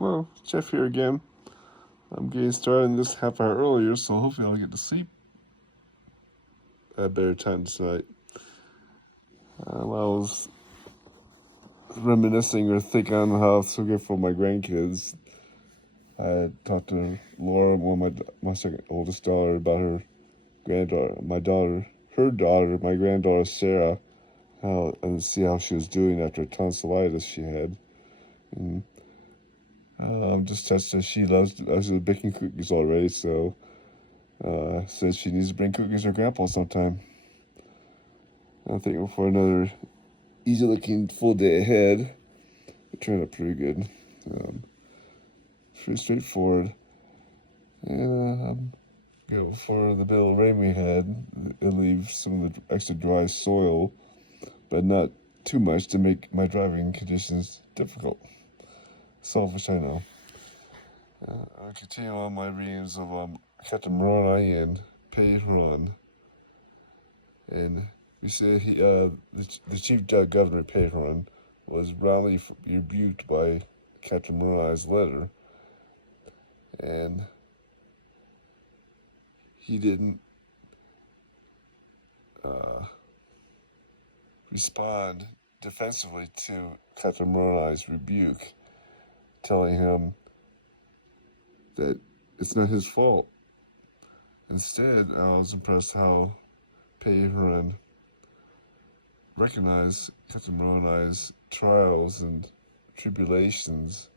Hello, Jeff here again. I'm getting started this half hour earlier, so hopefully I'll get to sleep at a better time tonight. I was reminiscing or thinking on how I'm so grateful for my grandkids. I had talked to Laura, my second oldest daughter, about her granddaughter, my granddaughter Sarah, and see how she was doing after tonsillitis she had. And I'm just touched that she loves baking cookies already, so says she needs to bring cookies to her grandpa sometime. I'm thankful for another easy-looking full day ahead. It turned out pretty good. Pretty straightforward. And I'm grateful for the bit of rain we had. It leaves some of the extra dry soil, but not too much to make my driving conditions difficult. Selfish, I know. I'll continue on my readings of Captain Moroni and Pei Huron. And we say the chief governor, Pei Huron, was roundly rebuked by Captain Moroni's letter. And he didn't respond defensively to Captain Moroni's rebuke, telling him that it's not his fault. Instead, I was impressed how Pei Huron recognized Captain Moroni's trials and tribulations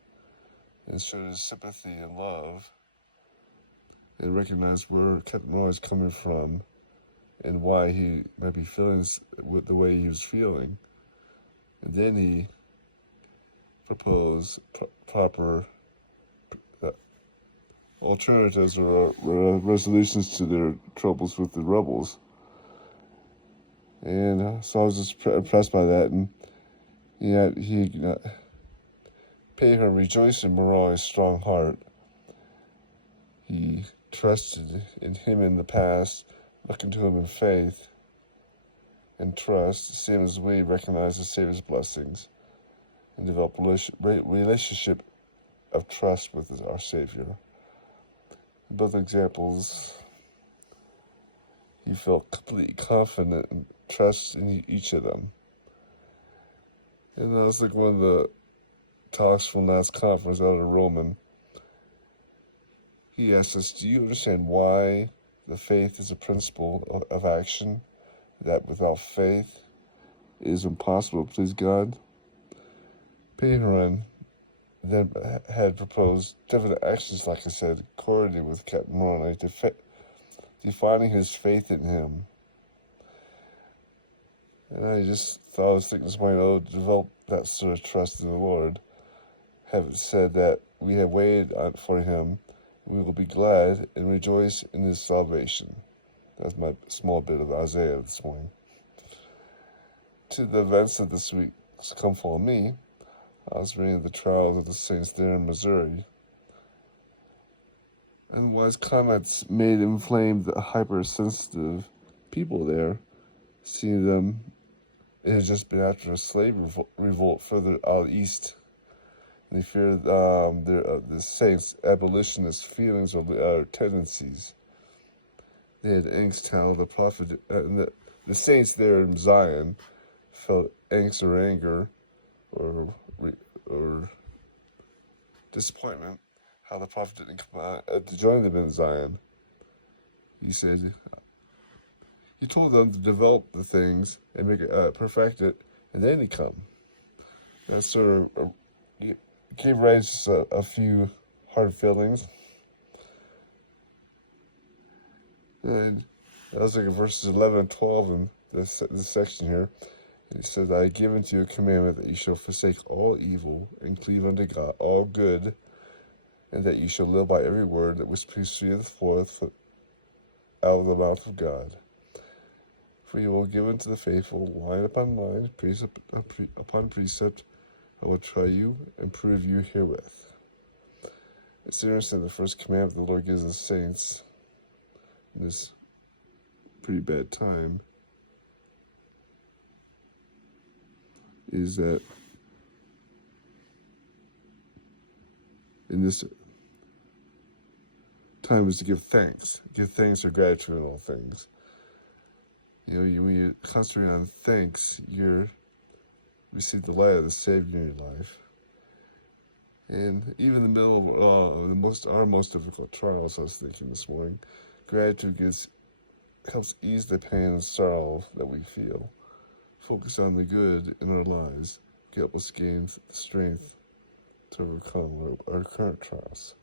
and showed his sympathy and love and recognized where Captain Moroni is coming from and why he might be feeling the way he was feeling. And then he proposed proper alternatives or resolutions to their troubles with the rebels. And so I was just impressed by that. And he Pei Huron rejoiced in Moroni's strong heart. He trusted in him in the past, looking to him in faith and trust, the same as we recognize the Savior's blessings and develop a relationship of trust with our Savior. In both examples, he felt completely confident and trust in each of them. And that was like one of the talks from last conference out of Roman. He asked us, do you understand why the faith is a principle of action, that without faith it is impossible to please God? Pei Huron then had proposed different actions, like I said, coordinated with Captain Moroni, defining his faith in him. And I just thought I was thinking this morning, to develop that sort of trust in the Lord. Having said that we have waited for him, we will be glad and rejoice in his salvation. That's my small bit of Isaiah this morning. To the events of this week come follow me. I was reading the trials of the saints there in Missouri. And wise comments made inflame the hypersensitive people there. Seeing them, it has just been after a slave revolt further out east. And they feared the saints' abolitionist feelings or tendencies. They had angst how the prophet, the saints there in Zion felt angst or anger or disappointment how the prophet didn't come out to join them in Zion. He said, he told them to develop the things and make it, perfect it, and then he come. That sort of gave rise to a few hard feelings. And I was looking at verses 11 and 12 in this section here. And it says, I give unto you a commandment that you shall forsake all evil and cleave unto God all good, and that you shall live by every word that which proceedeth forth out of the mouth of God. For you will give unto the faithful line upon line, precept upon precept. I will try you and prove you herewith. It's interesting, the first commandment the Lord gives the saints in this pretty bad time is that in this time is to give thanks. Give thanks or gratitude in all things. When you concentrate on thanks, you receive the light of the Savior in your life. And even in the middle of our most difficult trials, I was thinking this morning, gratitude helps ease the pain and sorrow that we feel. Focus on the good in our lives, help us gain the strength to overcome our current trials.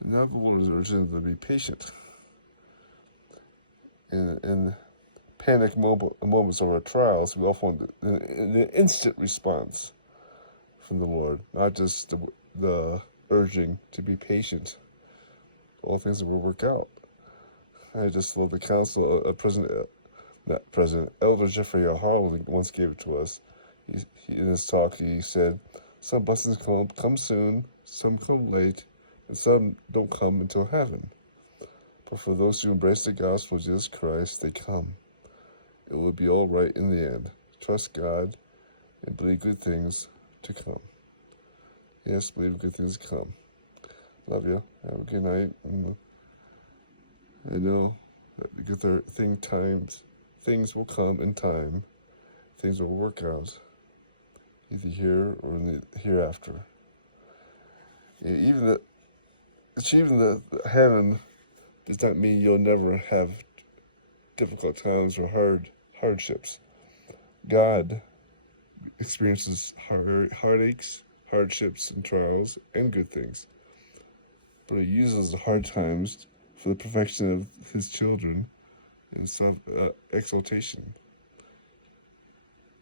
And now the Lord is urging us to be patient. In panic moments of our trials, we often want an instant response from the Lord, not just the urging to be patient. All things will work out. I just love the counsel Elder Jeffrey R. Harley once gave it to us. In his talk, he said, "Some blessings come soon, some come late, and some don't come until heaven. But for those who embrace the gospel of Jesus Christ, they come. It will be all right in the end. Trust God and believe good things to come." Yes, believe good things to come. Love you. Have a good night. And I know that because things will come in time. Things will work out, either here or in the hereafter. Even achieving the heaven does not mean you'll never have difficult times or hardships. God experiences heartaches, hardships, and trials, and good things. But He uses the hard times for the perfection of His children and self-exaltation.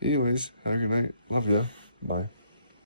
Anyways, have a good night. Love ya. Bye.